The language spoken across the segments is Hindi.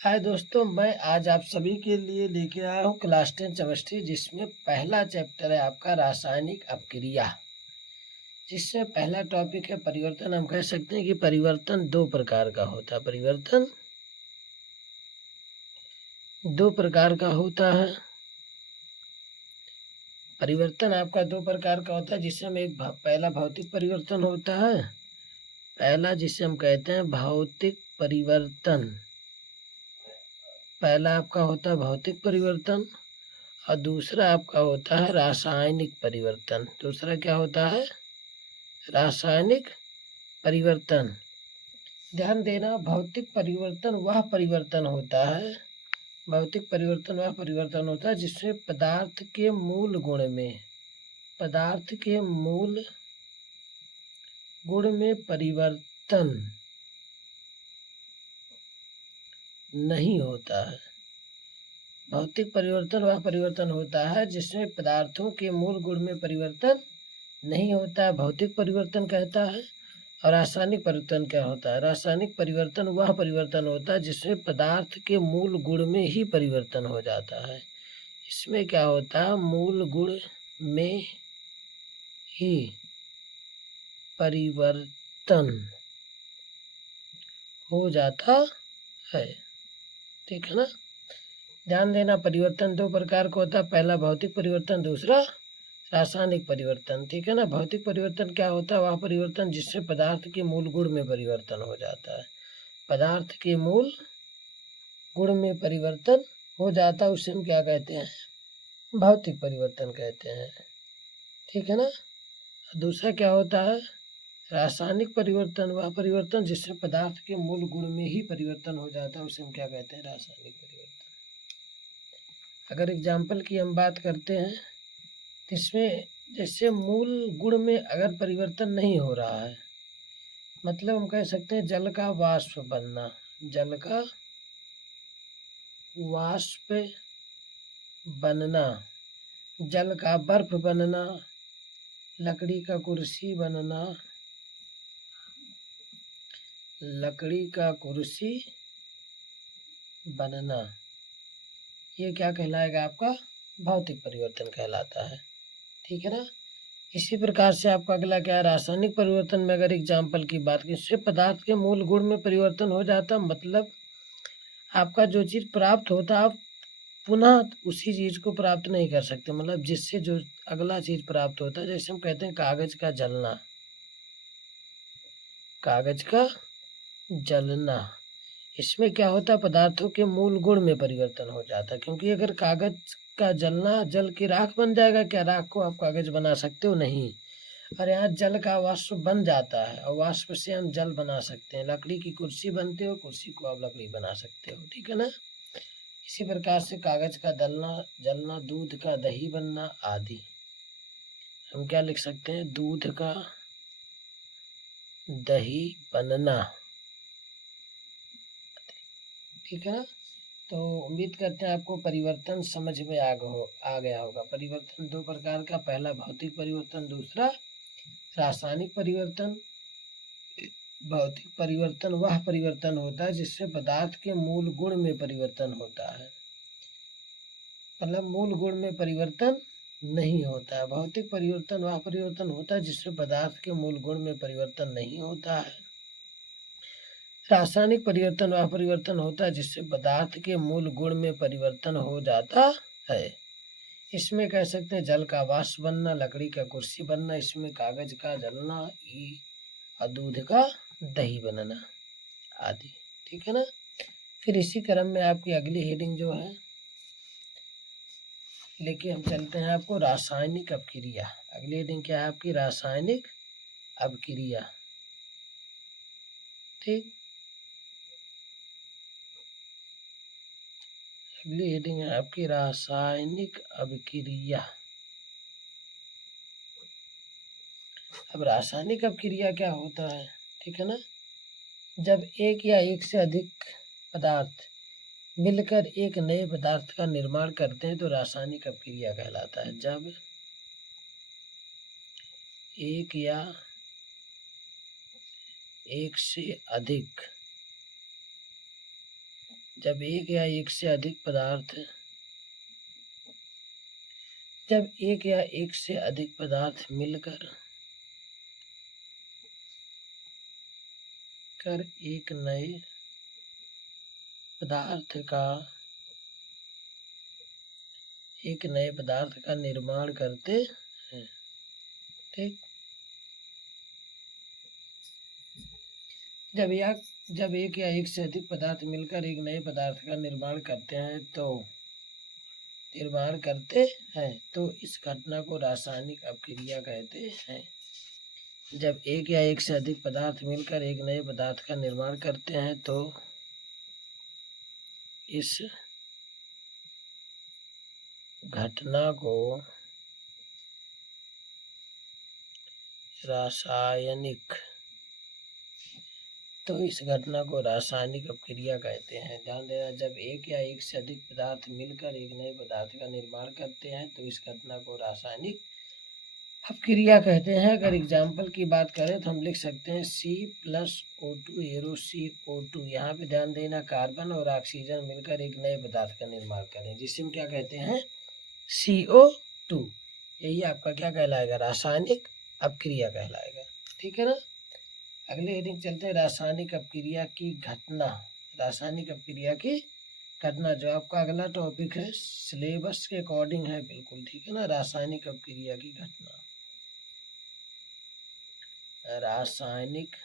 हाय दोस्तों, मैं आज आप सभी के लिए लेके आया हूँ क्लास 10 केमिस्ट्री, जिसमें पहला चैप्टर है आपका रासायनिक अपक्रिया। जिससे पहला टॉपिक है परिवर्तन। हम कह सकते हैं कि परिवर्तन दो प्रकार का होता है। परिवर्तन दो प्रकार का होता है। परिवर्तन आपका दो प्रकार का होता है, जिससे हम पहला भौतिक परिवर्तन होता है। पहला जिसे हम कहते हैं भौतिक परिवर्तन, पहला आपका होता है भौतिक परिवर्तन। और दूसरा आपका होता है रासायनिक परिवर्तन। दूसरा क्या होता है? रासायनिक परिवर्तन। ध्यान देना, भौतिक परिवर्तन वह परिवर्तन होता है, भौतिक परिवर्तन वह परिवर्तन होता है जिसमें पदार्थ के मूल गुण में परिवर्तन नहीं होता है। भौतिक परिवर्तन वह परिवर्तन होता है जिसमें पदार्थों के मूल गुण में परिवर्तन नहीं होता है, भौतिक परिवर्तन कहता है। और रासायनिक परिवर्तन क्या होता है? रासायनिक परिवर्तन वह परिवर्तन होता है जिसमें पदार्थ के मूल गुण में ही परिवर्तन हो जाता है। इसमें क्या होता है? मूल गुण में ही परिवर्तन हो जाता है। ठीक है ना? ध्यान देना, परिवर्तन दो प्रकार का होता है। पहला भौतिक परिवर्तन, दूसरा रासायनिक परिवर्तन। ठीक है ना? भौतिक परिवर्तन क्या होता है? वह परिवर्तन जिससे पदार्थ के मूल गुण में परिवर्तन हो जाता है। पदार्थ के मूल गुण में परिवर्तन हो जाता है, उसे हम क्या कहते हैं? भौतिक परिवर्तन कहते हैं। ठीक है ना? दूसरा क्या होता है? रासायनिक परिवर्तन वह परिवर्तन जिससे पदार्थ के मूल गुण में ही परिवर्तन हो जाता है, उसे हम क्या कहते हैं? रासायनिक परिवर्तन। अगर एग्जाम्पल की हम बात करते हैं, इसमें जैसे मूल गुण में अगर परिवर्तन नहीं हो रहा है, मतलब हम कह सकते हैं जल का वाष्प बनना, जल का वाष्प बनना, जल का बर्फ बनना, लकड़ी का कुर्सी बनना, लकड़ी का कुर्सी बनना, ये क्या कहलाएगा? आपका भौतिक परिवर्तन कहलाता है। ठीक है ना? इसी प्रकार से आपका अगला क्या है? रासायनिक परिवर्तन में अगर एग्जाम्पल की बात की, इससे पदार्थ के मूल गुण में परिवर्तन हो जाता, मतलब आपका जो चीज़ प्राप्त होता आप पुनः उसी चीज़ को प्राप्त नहीं कर सकते, मतलब जिससे जो अगला चीज़ प्राप्त होता है। जैसे हम कहते हैं कागज का जलना, कागज का जलना, इसमें क्या होता है? पदार्थों के मूल गुण में परिवर्तन हो जाता है। क्योंकि अगर कागज का जलना जल की राख बन जाएगा, क्या राख को आप कागज बना सकते हो? नहीं। और यहाँ जल का वाष्प बन जाता है, और वाष्प से हम जल बना सकते हैं। लकड़ी की कुर्सी बनते हो, कुर्सी को आप लकड़ी बना सकते हो। ठीक है ना? इसी प्रकार से कागज का जलना, दूध का दही बनना आदि। हम क्या लिख सकते हैं? दूध का दही बनना। ठीक है ना? तो उम्मीद करते हैं आपको परिवर्तन समझ में आ गया होगा। परिवर्तन दो प्रकार का, पहला भौतिक परिवर्तन, दूसरा रासायनिक परिवर्तन। भौतिक परिवर्तन वह परिवर्तन होता है जिससे पदार्थ के मूल गुण में परिवर्तन होता है, मतलब मूल गुण में परिवर्तन नहीं होता है। भौतिक परिवर्तन वह परिवर्तन होता है जिससे पदार्थ के मूल गुण में परिवर्तन नहीं होता है। रासायनिक परिवर्तन वह परिवर्तन होता है जिससे पदार्थ के मूल गुण में परिवर्तन हो जाता है। इसमें कह सकते हैं जल का वाष्प बनना, लकड़ी का कुर्सी बनना, इसमें कागज का जलना और दूध का दही बनना आदि। ठीक है ना? फिर इसी क्रम में आपकी अगली हेडिंग जो है लेके हम चलते हैं आपको रासायनिक अपक्रिया। अगली हेडिंग क्या है आपकी? रासायनिक अपक्रिया। ठीक, अगली हेडिंग है आपकी रासायनिक अपक्रिया। अब रासायनिक अपक्रिया क्या होता है? ठीक है ना? जब एक या एक से अधिक पदार्थ मिलकर एक नए पदार्थ का निर्माण करते हैं तो रासायनिक अपक्रिया कहलाता है। जब एक या एक से अधिक जब एक या एक से अधिक पदार्थ मिलकर एक नए पदार्थ का निर्माण करते हैं। ठीक, जब एक या एक से अधिक पदार्थ मिलकर एक नए पदार्थ का निर्माण करते हैं तो इस घटना को रासायनिक अपक्रिया कहते हैं। जब एक या एक से अधिक पदार्थ मिलकर एक नए पदार्थ का निर्माण करते हैं तो इस घटना को रासायनिक अपक्रिया कहते हैं। ध्यान देना, जब एक या एक से अधिक पदार्थ मिलकर एक नए पदार्थ का निर्माण करते हैं तो इस घटना को रासायनिक अपक्रिया कहते हैं। अगर एग्जाम्पल की बात करें तो हम लिख सकते हैं C+O2 HCO2। यहाँ पे ध्यान देना, कार्बन और ऑक्सीजन मिलकर एक नए पदार्थ का निर्माण करें जिसे हम क्या कहते हैं, CO2। यही आपका क्या कहलाएगा, रासायनिक अपक्रिया कहलाएगा। ठीक है ना। अगले हेडिंग चलते हैं, रासायनिक अपक्रिया की घटना। जो आपका अगला टॉपिक है सिलेबस के अकॉर्डिंग है, बिल्कुल ठीक है ना। रासायनिक अपक्रिया की घटना, रासायनिक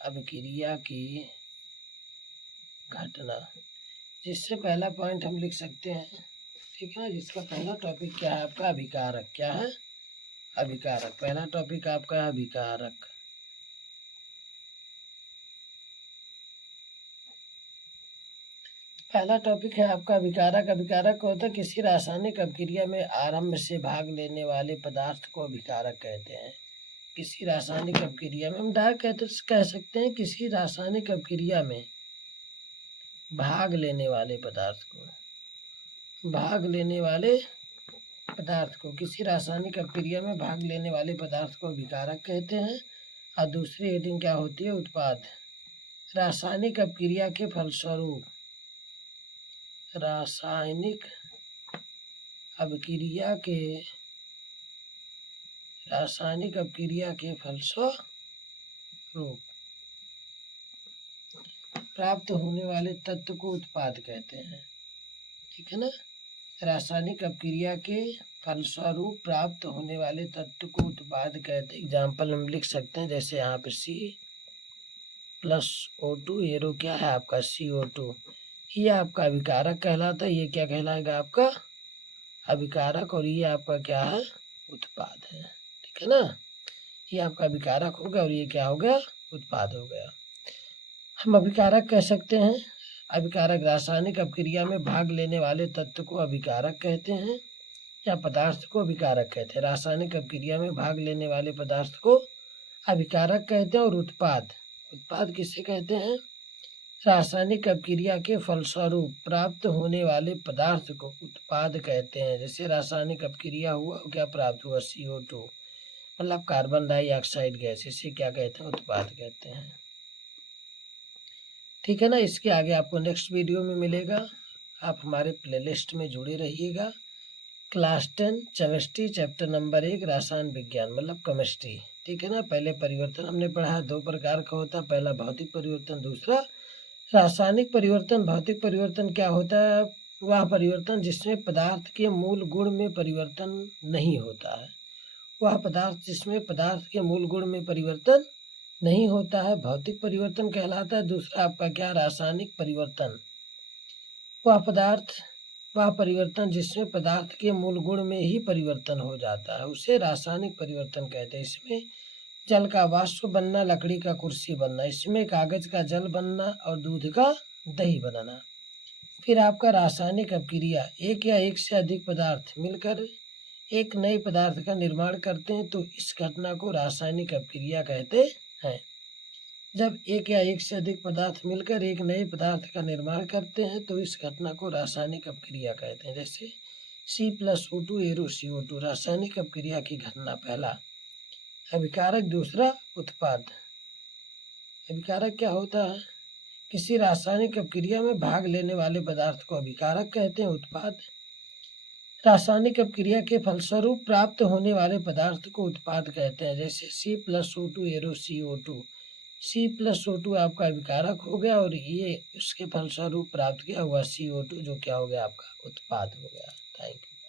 अपक्रिया की घटना, जिससे पहला पॉइंट हम लिख सकते हैं, ठीक है ना। जिसका पहला टॉपिक क्या है आपका, अभिकारक। क्या है, अभिकारक। पहला टॉपिक आपका है अभिकारक। पहला टॉपिक है आपका अभिकारक। अभिकारक होता है किसी रासायनिक अपक्रिया में आरंभ से भाग लेने वाले पदार्थ को अभिकारक कहते हैं। किसी रासायनिक अपक्रिया में हम डायरेक्ट कह सकते हैं किसी रासायनिक अपक्रिया में भाग लेने वाले पदार्थ को किसी रासायनिक अपक्रिया में भाग लेने वाले पदार्थ को अभिकारक कहते हैं। और दूसरी हेडिंग क्या होती है, उत्पाद। रासायनिक अपक्रिया के फलस्वरूप प्राप्त होने वाले तत्व को उत्पाद कहते हैं। ठीक है ना। रासायनिक अपक्रिया के फलस्वरूप प्राप्त होने वाले तत्व को उत्पाद कहते हैं। एग्जाम्पल हम लिख सकते हैं, जैसे यहाँ पे C+O2 एरो क्या है आपका, CO2। ये आपका अभिकारक कहलाता है। ये क्या कहलाएगा आपका, अभिकारक। और ये आपका क्या है, उत्पाद है। ठीक है ना। ये आपका अभिकारक हो गया और ये क्या हो गया, उत्पाद हो गया। हम अभिकारक कह सकते हैं। अभिकारक रासायनिक अपक्रिया में भाग लेने वाले तत्व को अभिकारक कहते हैं या पदार्थ को अभिकारक कहते हैं। रासायनिक अपक्रिया में भाग लेने वाले पदार्थ को अभिकारक कहते हैं। और उत्पाद किसे कहते हैं, रासायनिक अपक्रिया के फलस्वरूप प्राप्त होने वाले पदार्थ को उत्पाद कहते हैं। जैसे रासायनिक अपक्रिया हुआ, क्या प्राप्त हुआ, CO2 मतलब कार्बन डाइऑक्साइड गैस, इसे क्या कहते हैं, उत्पाद कहते हैं। ठीक है ना। इसके आगे आपको नेक्स्ट वीडियो में मिलेगा। आप हमारे प्लेलिस्ट में जुड़े रहिएगा। क्लास 10 केमिस्ट्री चैप्टर नंबर 1 रसायन विज्ञान मतलब केमिस्ट्री। ठीक है ना। पहले परिवर्तन हमने पढ़ा, 2 प्रकार का होता है, पहला भौतिक परिवर्तन, दूसरा रासायनिक परिवर्तन। भौतिक परिवर्तन क्या होता है, वह परिवर्तन जिसमें पदार्थ के मूल गुण में परिवर्तन नहीं होता है। वह पदार्थ जिसमें पदार्थ के मूल गुण में परिवर्तन नहीं होता है, भौतिक परिवर्तन कहलाता है। दूसरा आपका क्या, रासायनिक परिवर्तन। वह परिवर्तन जिसमें पदार्थ के मूल गुण में ही परिवर्तन हो जाता है, उसे रासायनिक परिवर्तन कहते हैं। इसमें जल का वाष्प बनना, लकड़ी का कुर्सी बनना, इसमें कागज का जल बनना और दूध का दही बनना। फिर आपका रासायनिक अपक्रिया, एक या एक से अधिक पदार्थ मिलकर एक नए पदार्थ का निर्माण करते हैं तो इस घटना को रासायनिक अपक्रिया कहते हैं। जब एक या एक से अधिक पदार्थ मिलकर एक नए पदार्थ का निर्माण करते हैं तो इस घटना को रासायनिक अपक्रिया कहते हैं। जैसे C+O2 एरो CO2। रासायनिक अपक्रिया की घटना, पहला अभिकारक, दूसरा उत्पाद। अभिकारक क्या होता है? किसी रासायनिक अपक्रिया में भाग लेने वाले पदार्थ को अभिकारक कहते हैं। उत्पाद, रासायनिक अपक्रिया के फलस्वरूप प्राप्त होने वाले पदार्थ को उत्पाद कहते हैं। जैसे C+O2 ArO C+O2 आपका अभिकारक हो गया और ये उसके फलस्वरूप प्राप्त किया हुआ CO2 जो क्या हो गया आपका उत्पाद हो गया। Thank you.